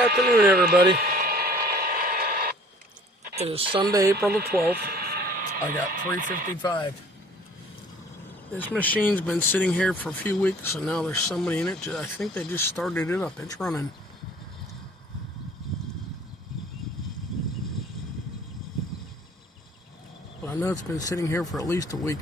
Afternoon, everybody. It is Sunday, April the 12th. I got 3:55. This machine's been sitting here for a few weeks, and now there's somebody in it. I think they just started it up. It's running. But I know it's been sitting here for at least a week.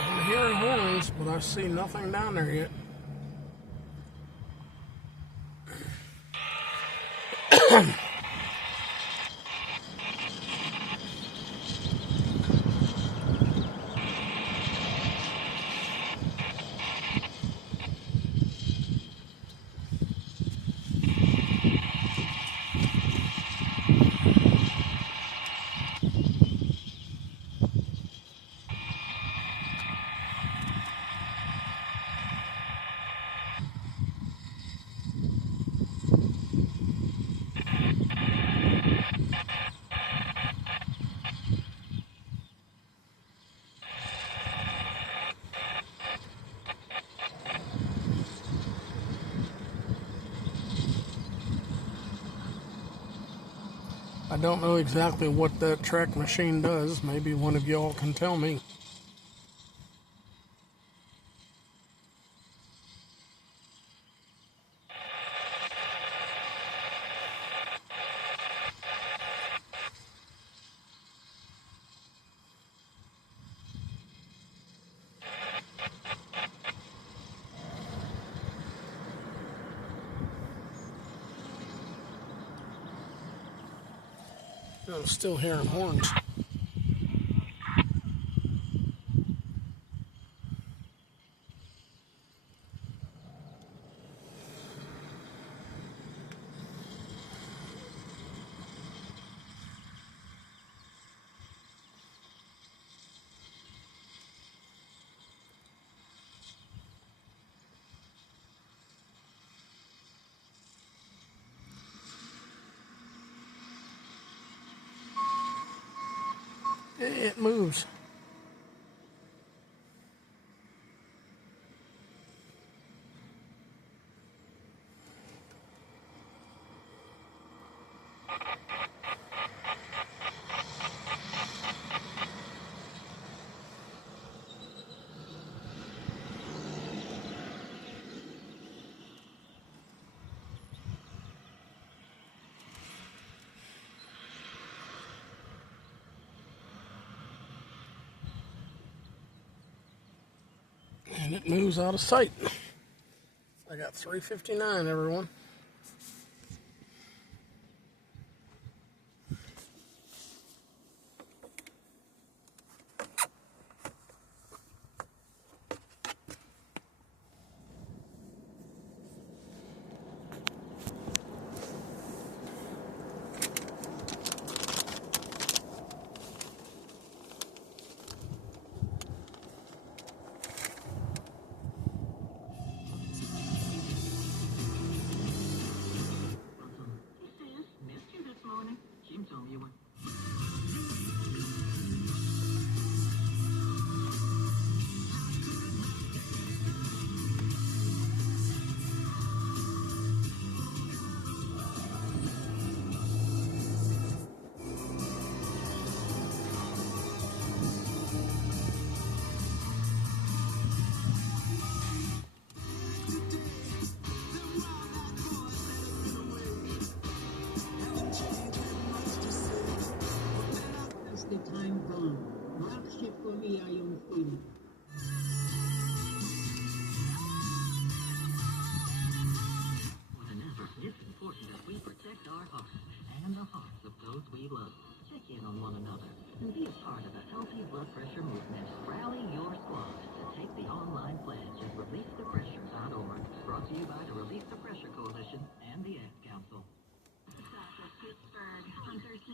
I'm hearing horns, but I see nothing down there yet. I don't know exactly what that track machine does. Maybe one of y'all can tell me. I'm still hearing horns. It moves. And it moves out of sight. I got 3:59, everyone.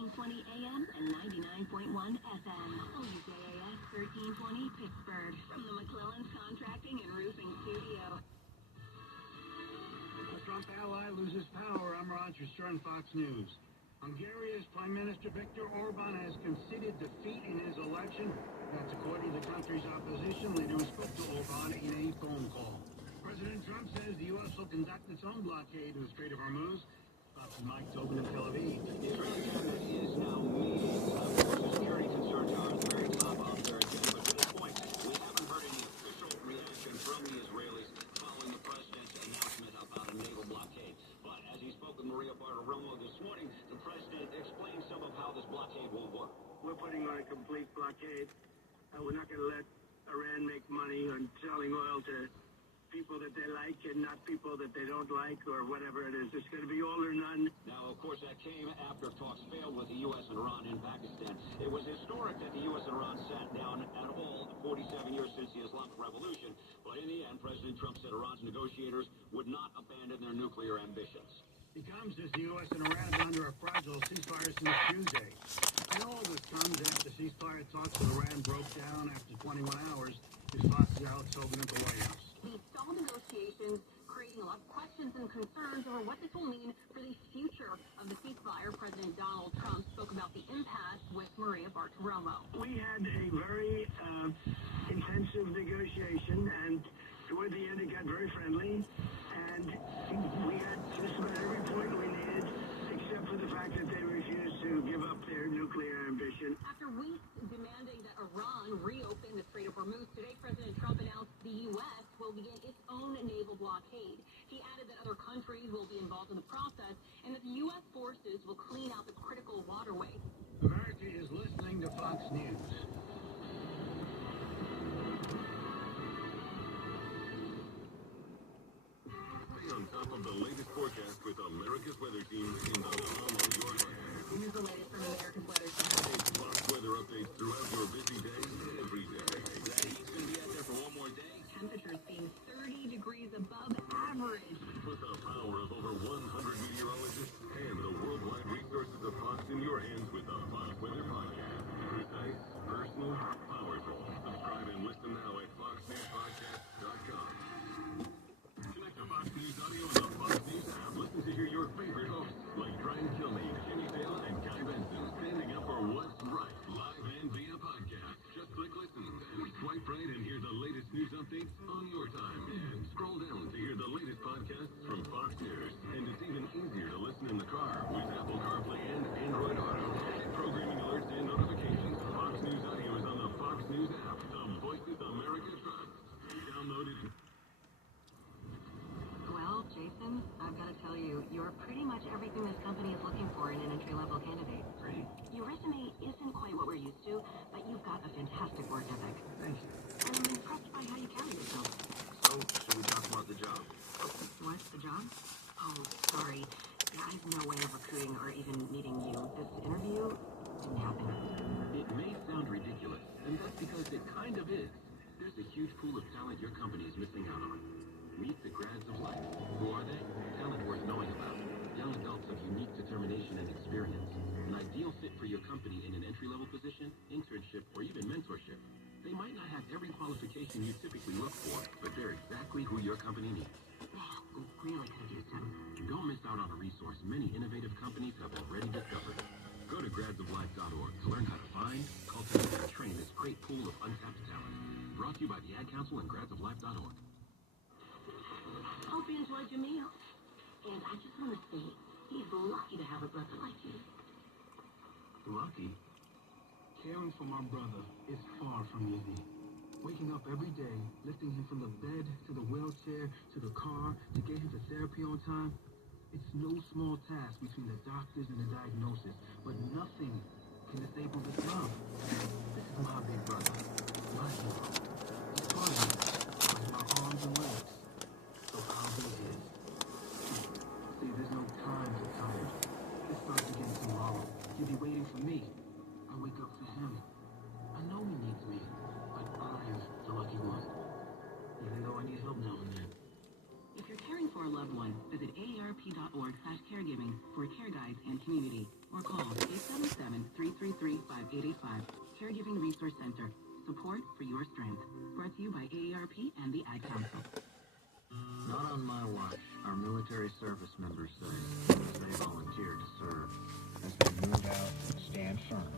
1420 AM and 99.1 FM. WJAS 1320 Pittsburgh. From the McClellan's Contracting and Roofing Studio. The Trump ally loses power. I'm Roger Stern, Fox News. Hungaria's Prime Minister Viktor Orban has conceded defeat in his election. That's according to the country's opposition leader who spoke to Orban in a phone call. President Trump says the U.S. will conduct its own blockade of the Strait of Hormuz. Fox's Mike Tobin in Tel Aviv. The Israeli cabinet is now meeting. Security concerns are at the very top of their agenda. But to this point, we haven't heard any official reaction from the Israelis following the president's announcement about a naval blockade. But as he spoke with Maria Bartiromo this morning, the president explained some of how this blockade will work. We're putting on a complete blockade. We're not going to let Iran make money on selling oil to people that they like and not people that they don't like or whatever it is. It's going to be all or none. Now, of course, that came after talks failed with the U.S. and Iran in Pakistan. It was historic that the U.S. and Iran sat down at all the 47 years since the Islamic Revolution. But in the end, President Trump said Iran's negotiators would not abandon their nuclear ambitions. It comes as the U.S. and Iran have been under a fragile ceasefire since Tuesday. And all this comes after ceasefire talks with Iran broke down after 21 hours. This Fox's Alex Hogan at the White House. These stalled negotiations creating a lot of questions and concerns over what this will mean for the future of the ceasefire. President Donald Trump spoke about the impasse with Maria Bartiromo. We had a very intensive negotiation, and toward the end it got very friendly, and we had just about every point we needed, except for the fact that they refused to give up their nuclear ambition. After weeks demanding that Iran reopen the Strait of Hormuz, today President Trump announced the U.S. will begin its own naval blockade. He added that other countries will be involved in the process and that the U.S. forces will clean out the critical waterway. America is listening to Fox News. Stay on top of the latest forecast with America's weather team in the palm of your hand. Here's the latest from America's weather team. Fox weather updates throughout your busy day, every day. He's going to be out there for one more day. Temperatures being 30 degrees above average. Put the power of over 100 meteorologists and the worldwide resources of Fox in your hands with the Fox Weather Podcast. Precise, personal, powerful. Subscribe and listen now at foxnewspodcast.com. Connect to Fox News Audio and the Fox News app. Listen to hear your favorite hosts like Brian Kilmeade, Jimmy Taylor, and Guy Benson standing up for what's right, live and via podcast. Just click listen and swipe right and hear the latest news updates on your time. And scroll down to hear the latest podcasts from Fox News. And it's even easier to listen in the car with Apple CarPlay and Android Auto. Programming alerts and notifications. Fox News Audio is on the Fox News app. The voices America trusts. Download it. Well, Jason, I've got to tell you, you're pretty much everything this company is looking for in an entry-level candidate. Great. Your resume isn't quite what we're used to, but you've got a fantastic work ethic. Thank you. And I'm impressed by how you carry yourself. So, should we talk about the job? What's the job? Oh, sorry. I have no way of recruiting or even meeting you. This interview didn't happen. It may sound ridiculous, and that's because it kind of is. There's a huge pool of talent your company is missing out on. Meet the grads of life. Who are they? Talent worth knowing about. Young adults of unique determination and experience. An ideal fit for your company in an entry-level position, internship, or even mentorship. They might not have every qualification you typically look for, but they're exactly who your company needs. We really could have used him. Don't miss out on a resource many innovative companies have already discovered. Go to gradsoflife.org to learn how to find, cultivate, and train this great pool of untapped talent. Brought to you by the Ad Council and gradsoflife.org. Hope you enjoyed your meal. And I just want to say, he's lucky to have a brother like you. Lucky? Caring for my brother is far from easy. Waking up every day, lifting him from the bed to the wheelchair to the car to get him to therapy on time, it's no small task between the doctors and the diagnosis, but nothing can disable this love. This is my big brother, my hero. He's part of me, like my arms and legs. So I'll be his. See, there's no time to tired. This starts again tomorrow. He'll be waiting for me. I wake up for him. I know he needs me, but I'm the lucky one. Even though I need help now and then. If you're caring for a loved loved one, visit aarp.org/caregiving for care guides and community, or call 877-333-5885. Caregiving Resource Center. Support for your strength. Brought to you by AARP and the Ad Council. Not on my watch. Our military service members say, as they volunteer to serve, as they move out, stand firm,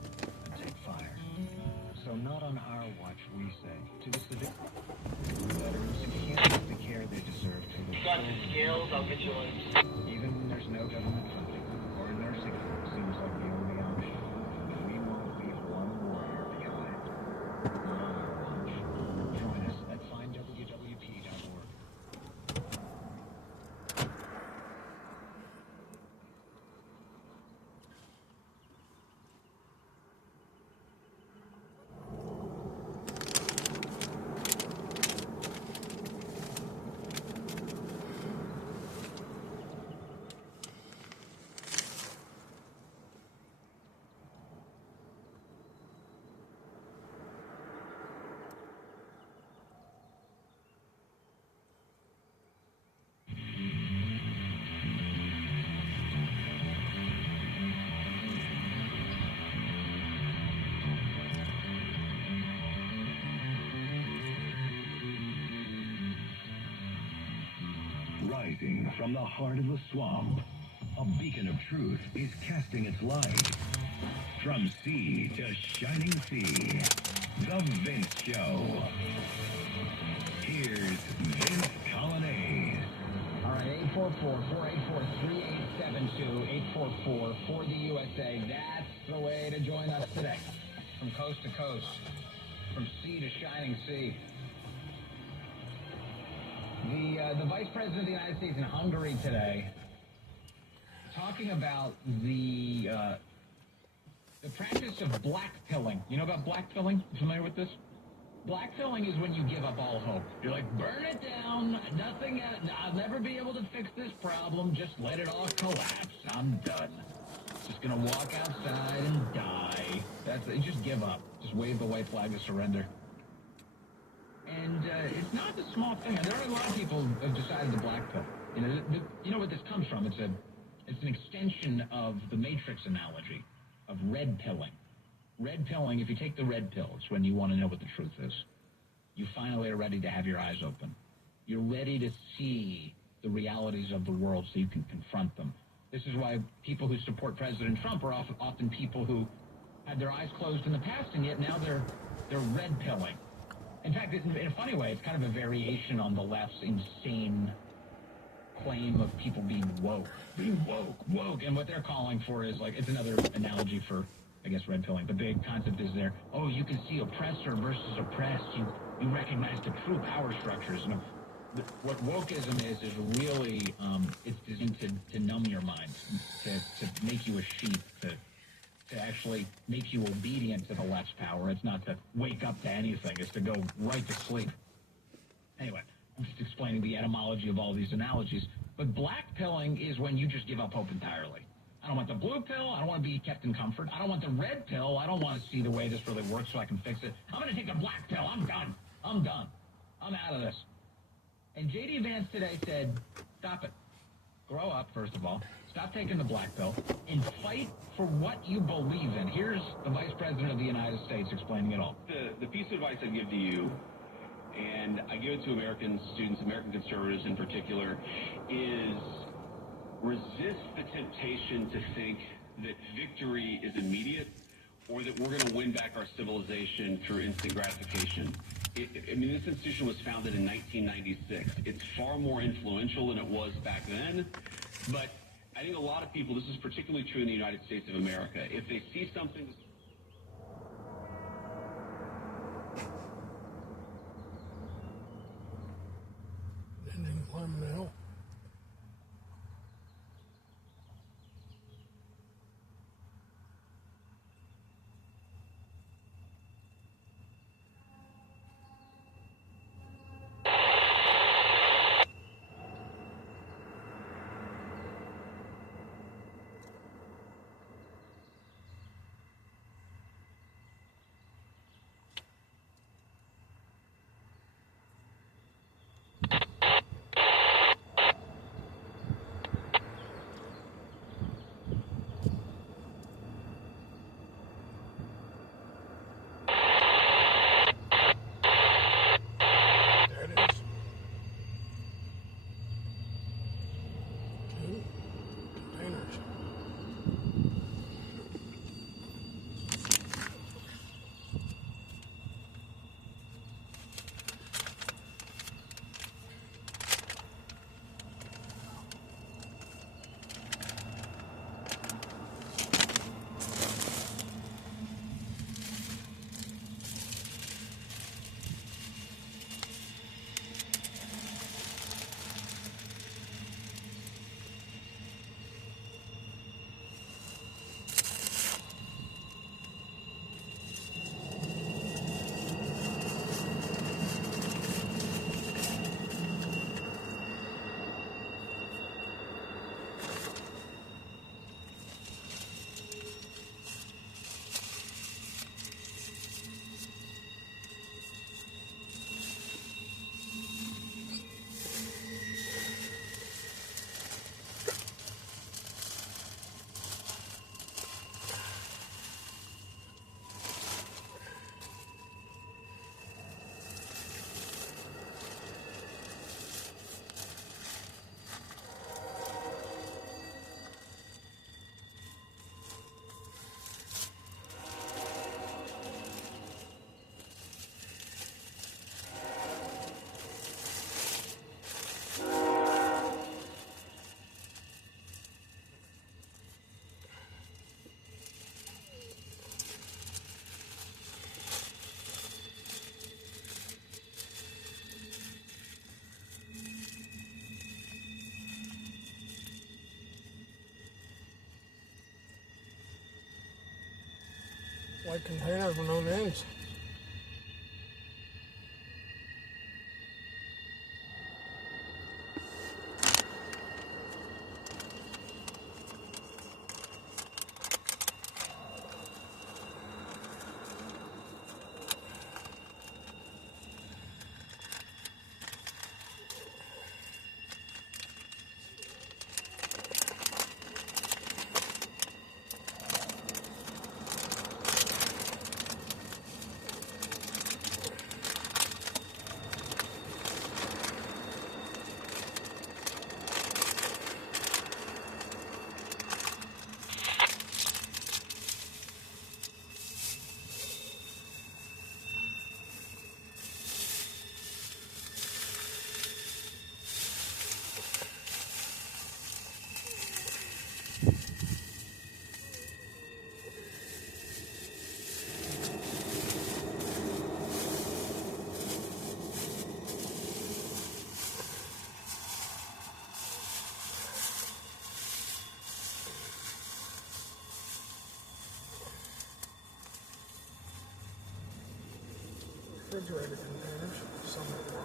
and take fire. So not on our watch, we say, to the veterans who can't get the care they deserve to the got the skills of vigilance. Even when there's no government funding, or nursing home seems like the only option, we won't leave one warrior behind. Not on our watch. Join us at findwwp.org. Rising from the heart of the swamp, a beacon of truth is casting its light. From sea to shining sea, The Vince Show. Here's Vince Colonnade. All right, 844-484-3872, 844 for the USA. That's the way to join us today. From coast to coast, from sea to shining sea. The Vice President of the United States in Hungary today, talking about the practice of blackpilling. You know about blackpilling? You familiar with this? Blackpilling is when you give up all hope. You're like, burn it down, nothing, I'll never be able to fix this problem, just let it all collapse, I'm done. Just gonna walk outside and die. That's it, just give up. Just wave the white flag of surrender. And it's not a small thing. There are a lot of people who have decided to blackpill. You know what this comes from? It's an extension of the Matrix analogy of red pilling. Red pilling, if you take the red pills when you want to know what the truth is, you finally are ready to have your eyes open. You're ready to see the realities of the world so you can confront them. This is why people who support President Trump are often people who had their eyes closed in the past, and yet now they're red pilling. In fact, in a funny way, it's kind of a variation on the left's insane claim of people being woke. Being woke. And what they're calling for is, like, it's another analogy for, I guess, red pilling. The big concept is there, oh, you can see oppressor versus oppressed. You recognize the true power structures. And what wokeism is really, it's designed to numb your mind, to make you a sheep, to actually make you obedient to the left's power. It's not to wake up to anything. It's to go right to sleep. Anyway, I'm just explaining the etymology of all these analogies. But blackpilling is when you just give up hope entirely. I don't want the blue pill. I don't want to be kept in comfort. I don't want the red pill. I don't want to see the way this really works so I can fix it. I'm going to take the black pill. I'm done. I'm out of this. And J.D. Vance today said, stop it. Grow up, first of all. Stop taking the black pill and fight for what you believe in. Here's the Vice President of the United States explaining it all. The piece of advice I give to you, and I give it to American students, American conservatives in particular, is resist the temptation to think that victory is immediate or that we're going to win back our civilization through instant gratification. This institution was founded in 1996. It's far more influential than it was back then, but I think a lot of people, this is particularly true in the United States of America, if they see something... Ending climbing the hill. White containers with no names. Refrigerator containers, some of them.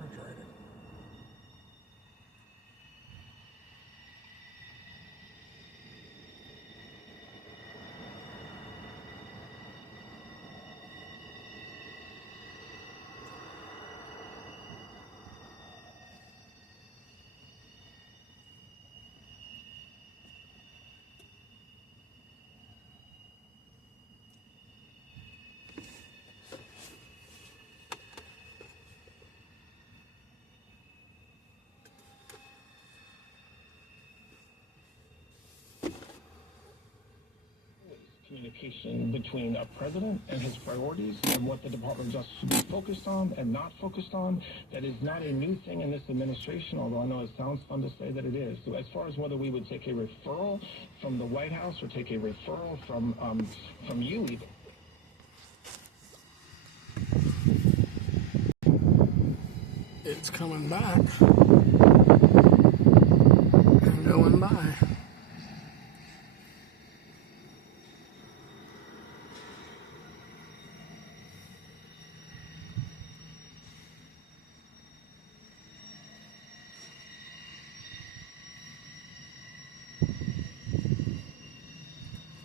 Refrigerator. Communication between a president and his priorities and what the Department of Justice should be focused on and not focused on. That is not a new thing in this administration, although I know it sounds fun to say that it is. So as far as whether we would take a referral from the White House or take a referral from you even. It's coming back and going by.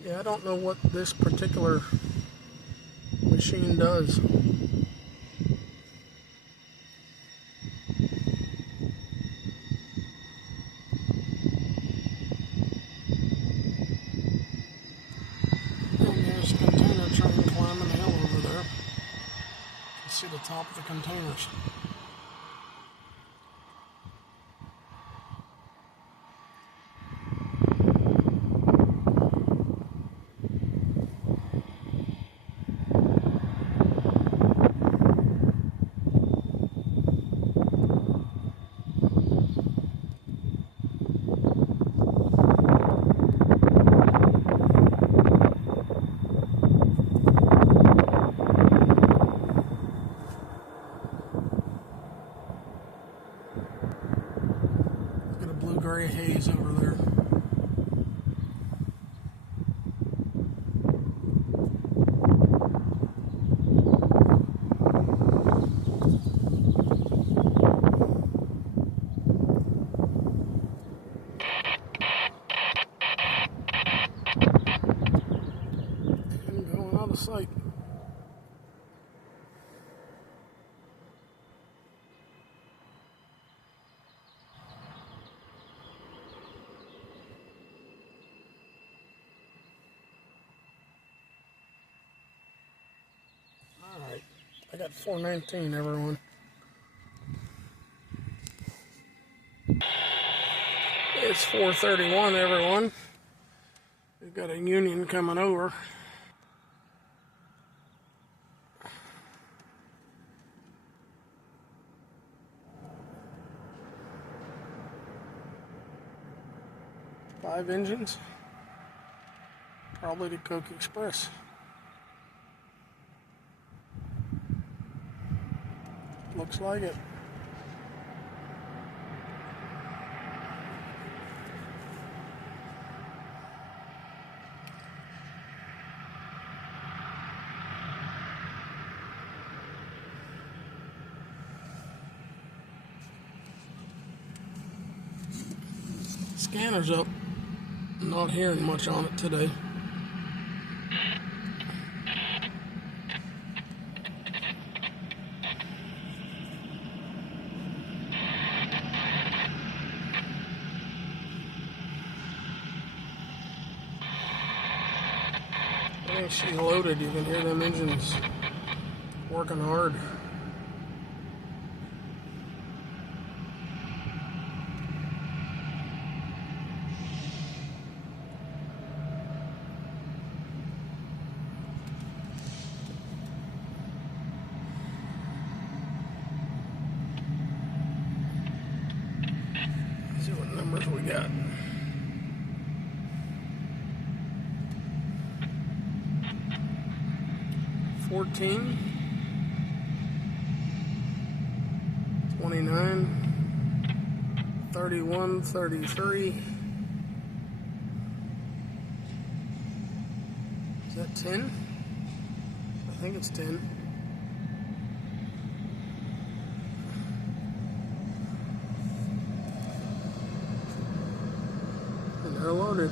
Yeah, I don't know what this particular machine does. top of the containers. Blue-gray haze over there. And going out of sight. Alright, I got 419, everyone. It's 4:31, everyone. We've got a union coming over. Five engines. Probably the Coke Express. Looks like it. Scanner's up. Not hearing much on it today. I think she's loaded. You can hear them engines working hard. Let's see what numbers we got. $14, $29, $31, $33. Is that 10? I think it's 10. And they're loaded.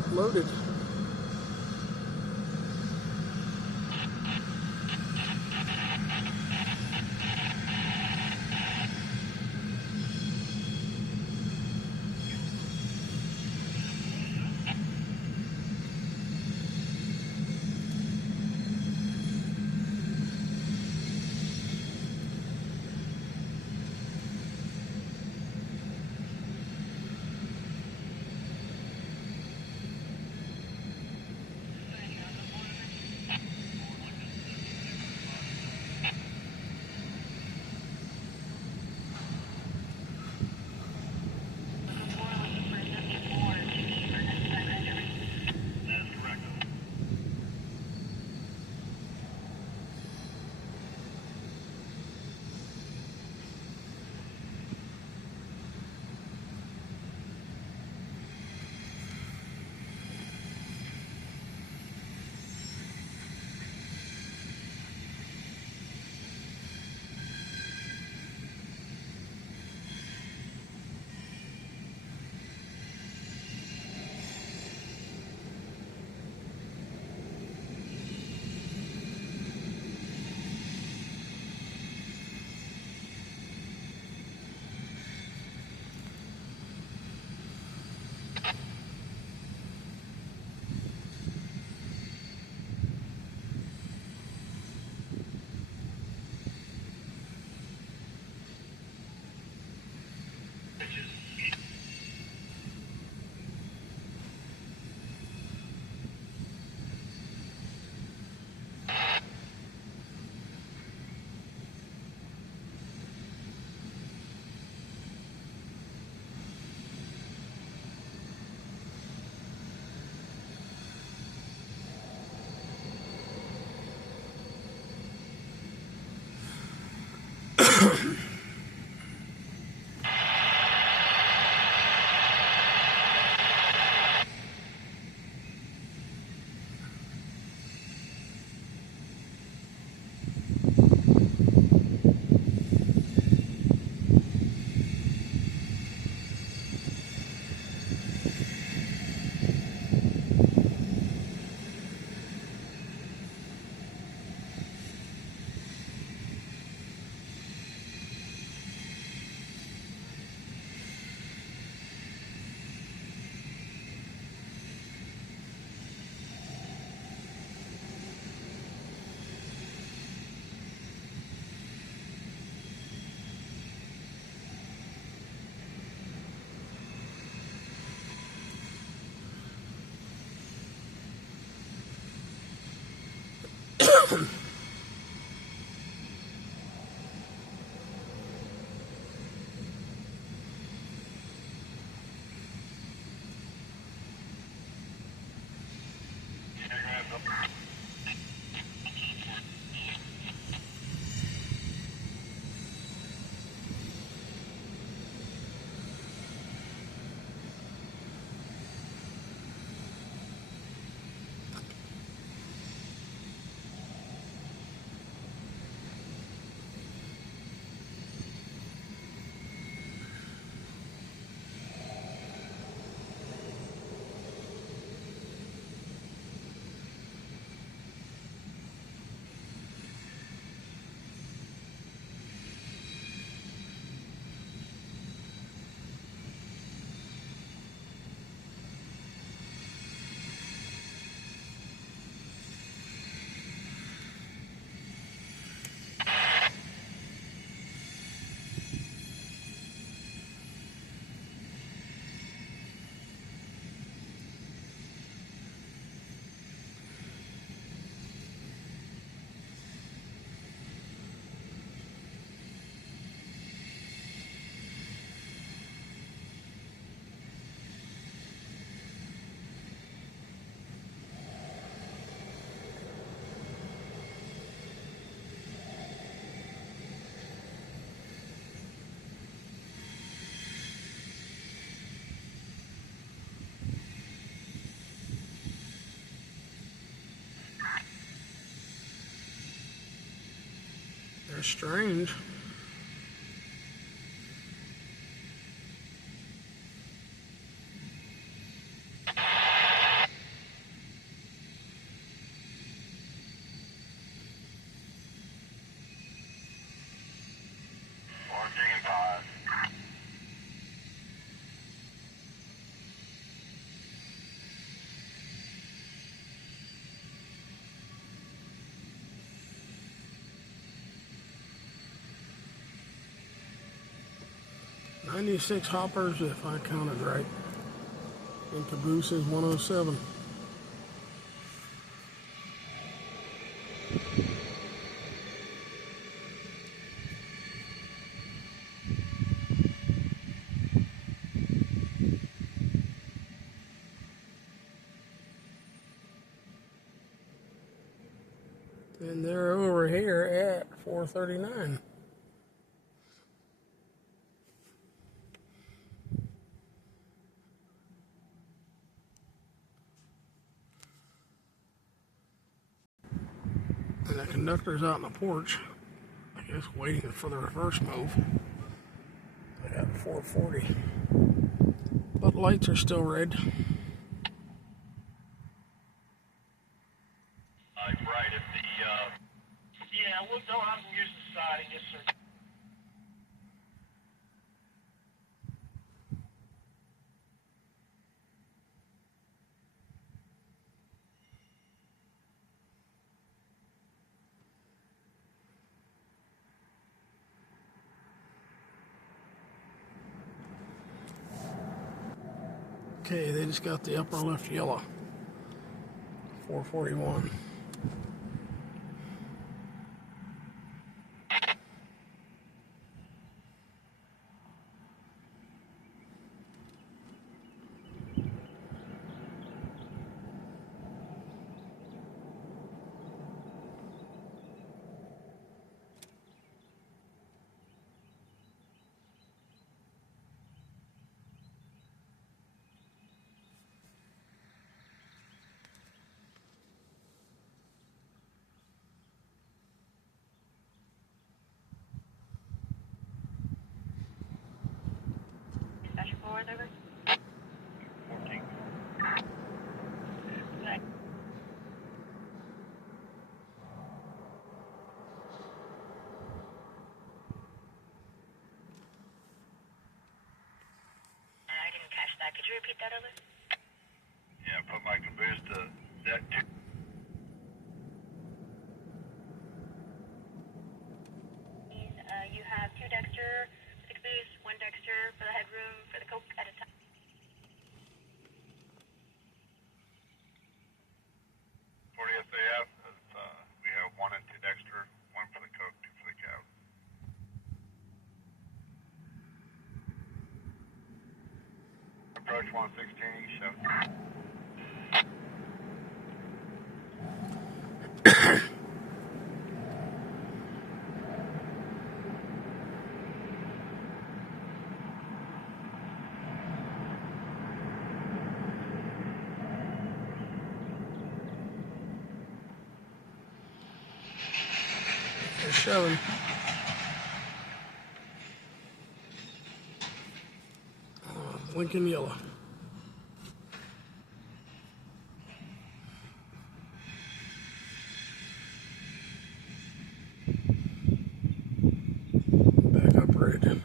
They're strange. "96 hoppers, if I counted right. And caboose is 107. And they're over here at 439. And the conductor's out on the porch, I guess waiting for the reverse move. I got 440. But lights are still red. Right, if the, yeah, we'll go out and use the siding, yes, sir. Okay, they just got the upper left yellow. 441. 4th, over. 14. Thanks. I didn't catch that. Could you repeat that, over? Yeah, put my caboose to deck 2. You have 2 Dexter for the caboose, 1 Dexter for the headroom for the coke at a time. 40th AF, we have 1 and 2 Dexter, 1 for the coke, 2 for the cab. Approach 116, show. They're showing. Lincoln yellow. Back up red.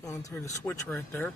Going through the switch right there.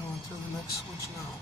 Going to the next switch now.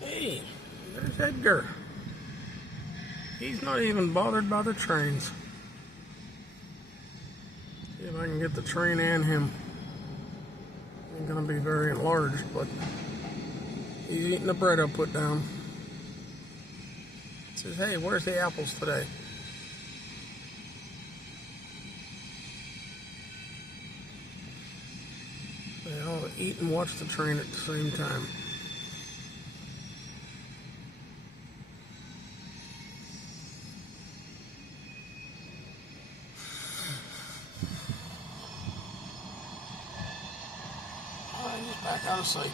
Hey, there's Edgar. He's not even bothered by the trains. See if I can get the train and him. Ain't gonna be very enlarged, but he's eating the bread I put down. Says, hey, where's the apples today? They all eat and watch the train at the same time. Back out of sight.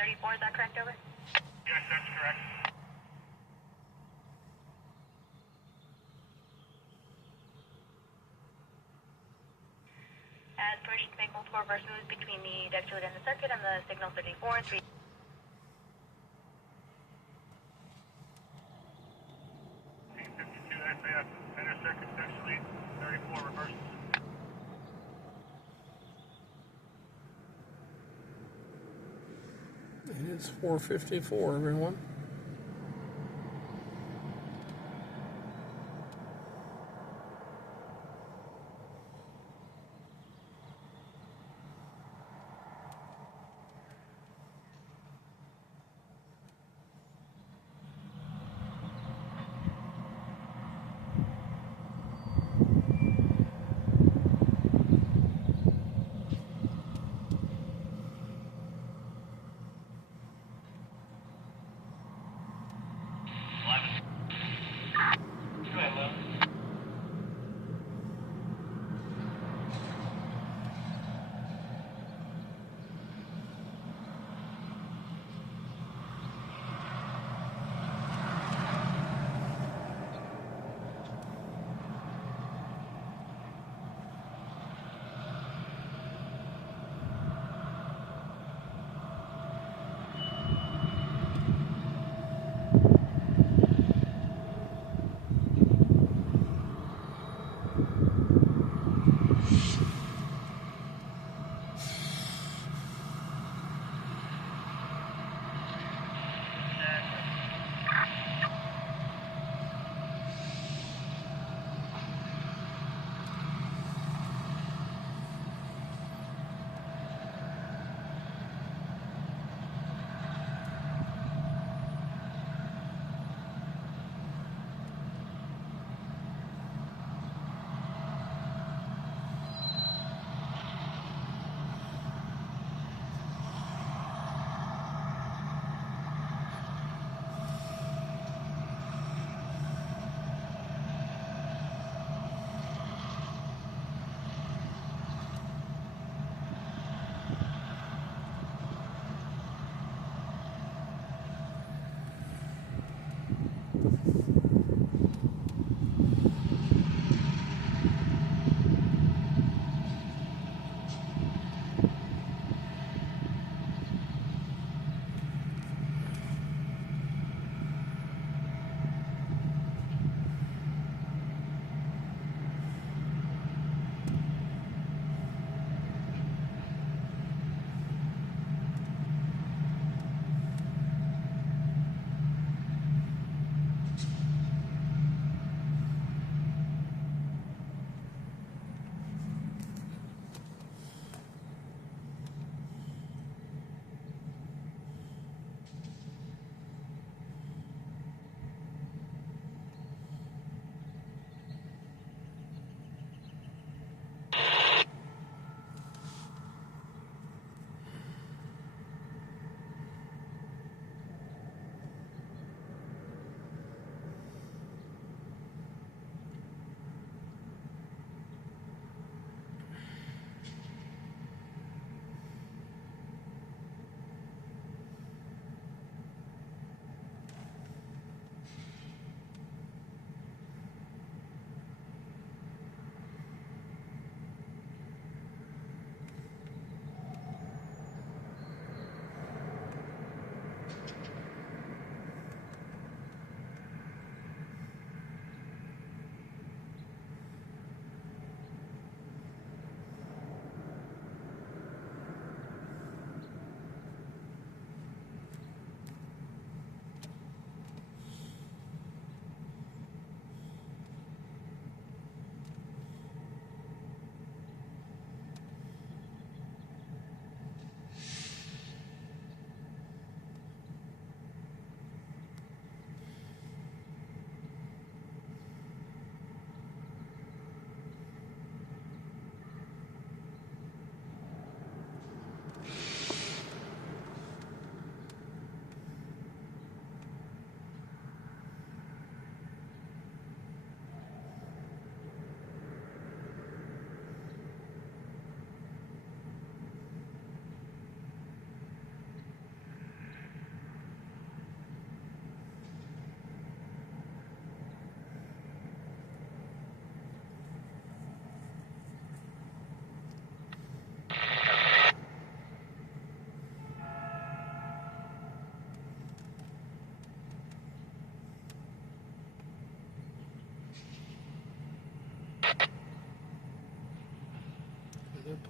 34, is that correct, over? Yes, that's correct. As permission to make multiple reverse moves between the Dexter and the circuit and the signal 34 and 3. T52 SAS, center circuit, section lead, 34 reverses. And it's 4:54, everyone.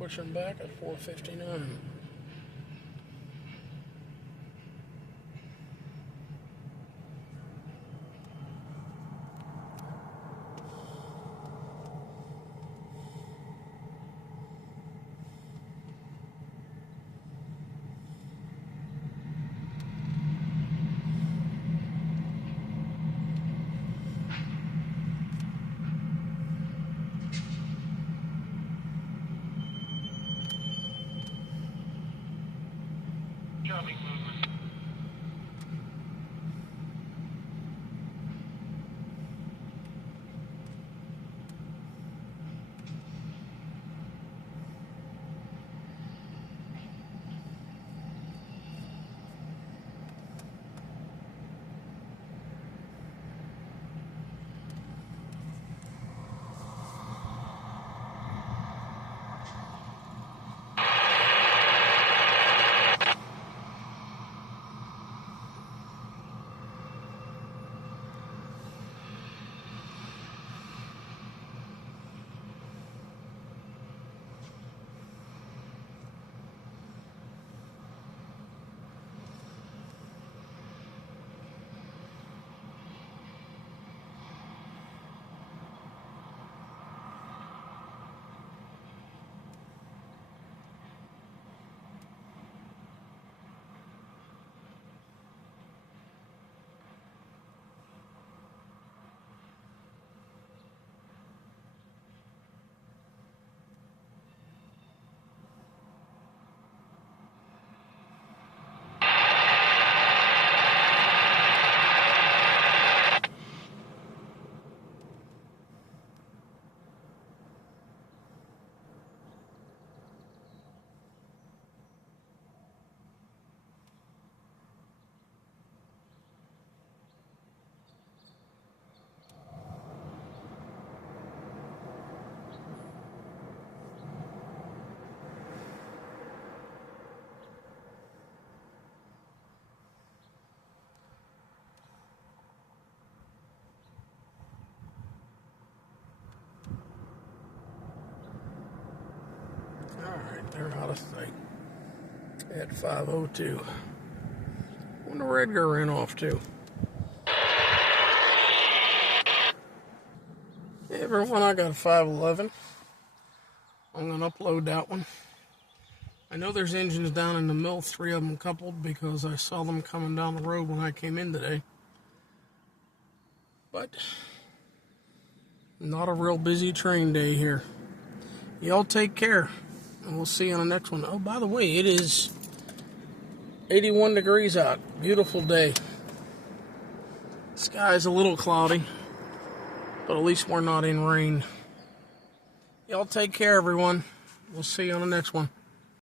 pushing back at 459. Alright, they're out of sight at 5:02. Wonder where Edgar ran off to. Hey everyone, I got a 511. I'm going to upload that one. I know there's engines down in the mill, 3 of them coupled, because I saw them coming down the road when I came in today. But, not a real busy train day here. Y'all take care, and we'll see you on the next one. Oh, by the way, it is 81 degrees out. Beautiful day. Sky's a little cloudy, but at least we're not in rain. Y'all take care, everyone. We'll see you on the next one.